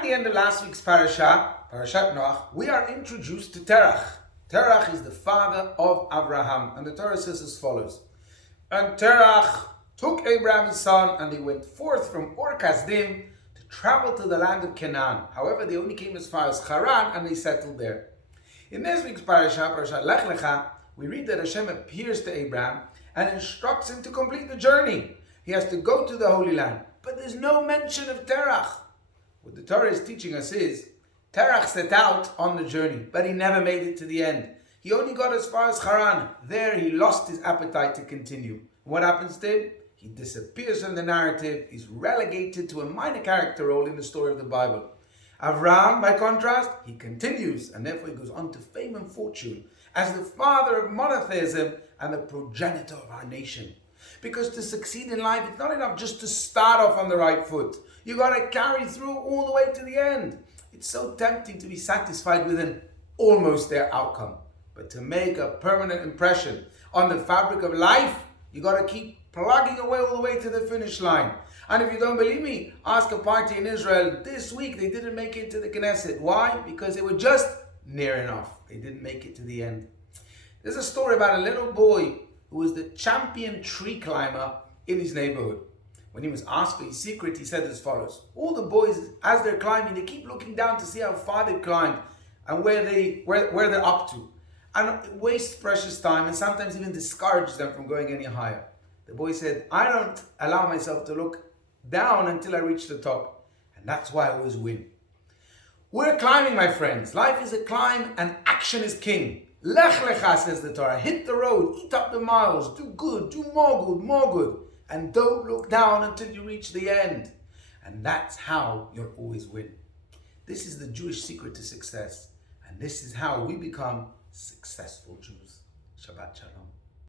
At the end of last week's Parashat Noach, we are introduced to Terach. Terach is the father of Abraham, and the Torah says as follows. And Terach took Abraham his son, and they went forth from Ur Kasdim to travel to the land of Canaan. However, they only came as far as Haran, and they settled there. In this week's Parashat Lech Lecha, we read that Hashem appears to Abraham and instructs him to complete the journey. He has to go to the Holy Land, but there's no mention of Terach. What the Torah is teaching us is, Terach set out on the journey, but he never made it to the end. He only got as far as Haran. There he lost his appetite to continue. What happens to him? He disappears from the narrative. He's relegated to a minor character role in the story of the Bible. Avraham, by contrast, he continues, and therefore he goes on to fame and fortune as the father of monotheism and the progenitor of our nation. Because to succeed in life, it's not enough just to start off on the right foot. You got to carry through all the way to the end. It's so tempting to be satisfied with an almost there outcome. But to make a permanent impression on the fabric of life, you got to keep plugging away all the way to the finish line. And if you don't believe me, ask a party in Israel. This week they didn't make it to the Knesset. Why? Because they were just near enough. They didn't make it to the end. There's a story about a little boy who was the champion tree climber in his neighborhood. When he was asked for his secret, he said as follows. All the boys, as they're climbing, they keep looking down to see how far they've climbed and where they're up to. And it wastes precious time and sometimes even discourages them from going any higher. The boy said, I don't allow myself to look down until I reach the top. And that's why I always win. We're climbing, my friends. Life is a climb and action is king. Lech Lecha, says the Torah. Hit the road, eat up the miles, do good, do more good. And don't look down until you reach the end. And that's how you'll always win. This is the Jewish secret to success. And this is how we become successful Jews. Shabbat Shalom.